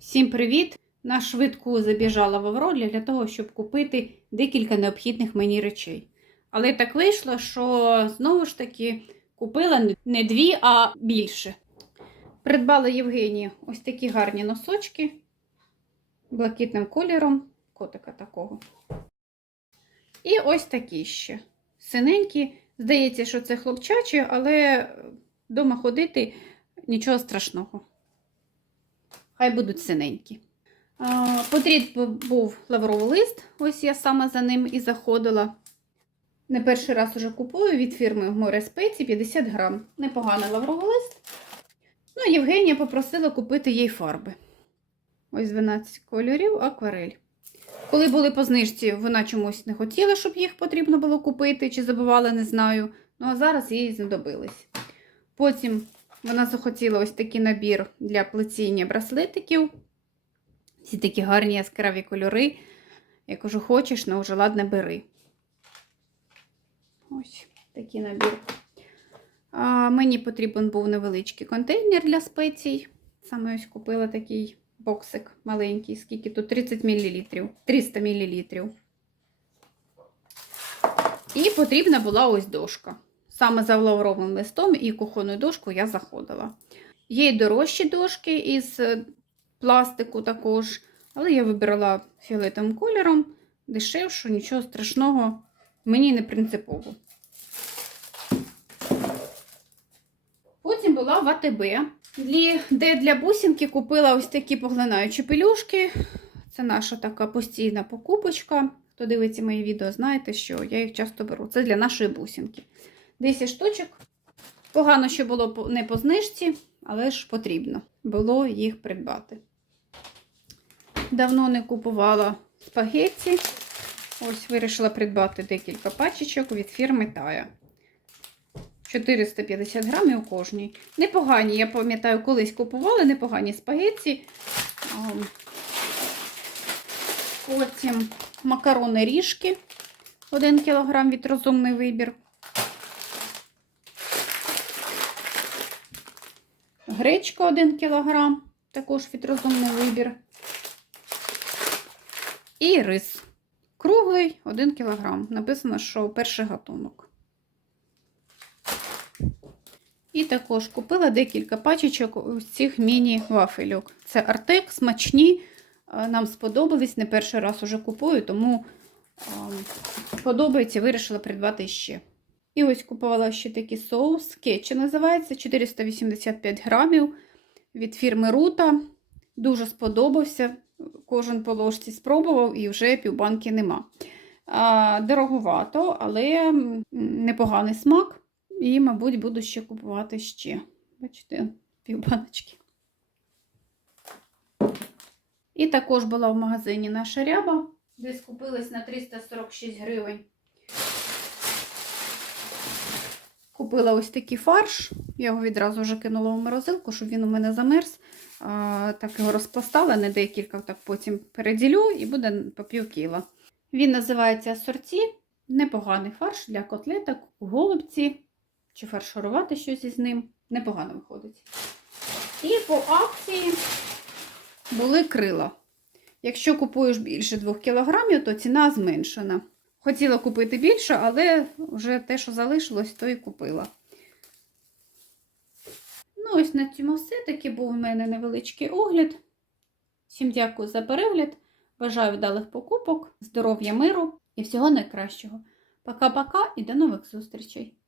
Всім привіт! На швидку забіжала в Авролі для того, щоб купити декілька необхідних мені речей. Але так вийшло, що знову ж таки купила не дві, а більше. Придбала Євгенії ось такі гарні носочки блакитним кольором, котика такого. І ось такі ще. Синенькі. Здається, що це хлопчачі, але вдома ходити нічого страшного. Хай будуть синенькі. Потрібен був лавровий лист, ось я саме за ним і заходила. Не перший раз уже купую від фірми Море Спеції 50 грам. Непоганий лавровий лист. Ну, Євгенія попросила купити їй фарби. Ось 12 кольорів, акварель. Коли були по знижці, вона чомусь не хотіла, щоб їх потрібно було купити, чи забувала, не знаю. Ну, а зараз їй знадобились. Потім вона захотіла ось такий набір для плетіння браслетиків. Всі такі гарні яскраві кольори. Я кажу, хочеш, ну вже ладно, бери. Ось такий набір. А, мені потрібен був невеличкий контейнер для спецій. Саме ось купила такий боксик маленький, скільки тут 30 мл, 300 мл. І потрібна була ось дошка. Саме за лавровим листом і кухонною дошкою я заходила. Є й дорожчі дошки із е, пластику також, але я вибирала фіолетовим кольором, дешевшу, нічого страшного, мені не принципово. Потім була в АТБ, де для бусинки купила ось такі поглинаючі пелюшки. Це наша така постійна покупочка. Хто дивиться мої відео, знаєте, що я їх часто беру. Це для нашої бусинки. 10 штучок. Погано, що було не по знижці, але ж потрібно було їх придбати. Давно не купувала спагетті. Ось вирішила придбати декілька пачечок від фірми Тая. 450 грамів у кожній. Непогані, я пам'ятаю, колись купувала непогані спагетті. Потім макарони ріжки 1 кг від розумний вибір. Гречка 1 кг, також від розумний вибір. І рис. Круглий 1 кг. Написано, що перший гатунок. І також купила декілька пачечок ось цих міні-вафельок. Це Артек, смачні. е, Нам сподобались. Не перший раз уже купую, тому е, подобається, вирішила придбати ще. І ось купувала ще такий соус. Кетчі називається 485 грамів від фірми Рута. Дуже сподобався. Кожен по ложці спробував і вже півбанки нема. А, Дороговато, але непоганий смак. І, мабуть, буду ще купувати ще. Бачите, півбаночки. І також була в магазині наша ряба. Десь купилась на 346 гривень. Купила ось такий фарш. Я його відразу вже кинула в морозилку, щоб він у мене замерз. Так його розпластала, не декілька, так потім переділю і буде по пів кіла. Він називається асорті. Непоганий фарш для котлеток, голубці чи фарширувати щось із ним. Непогано виходить. І по акції були крила. Якщо купуєш більше 2 кг, то ціна зменшена. Хотіла купити більше, але вже те, що залишилось, то і купила. Ну, ось на цьому все. Таки був у мене невеличкий огляд. Всім дякую за перегляд. Бажаю вдалих покупок, здоров'я, миру і всього найкращого. Пока-пока і до нових зустрічей!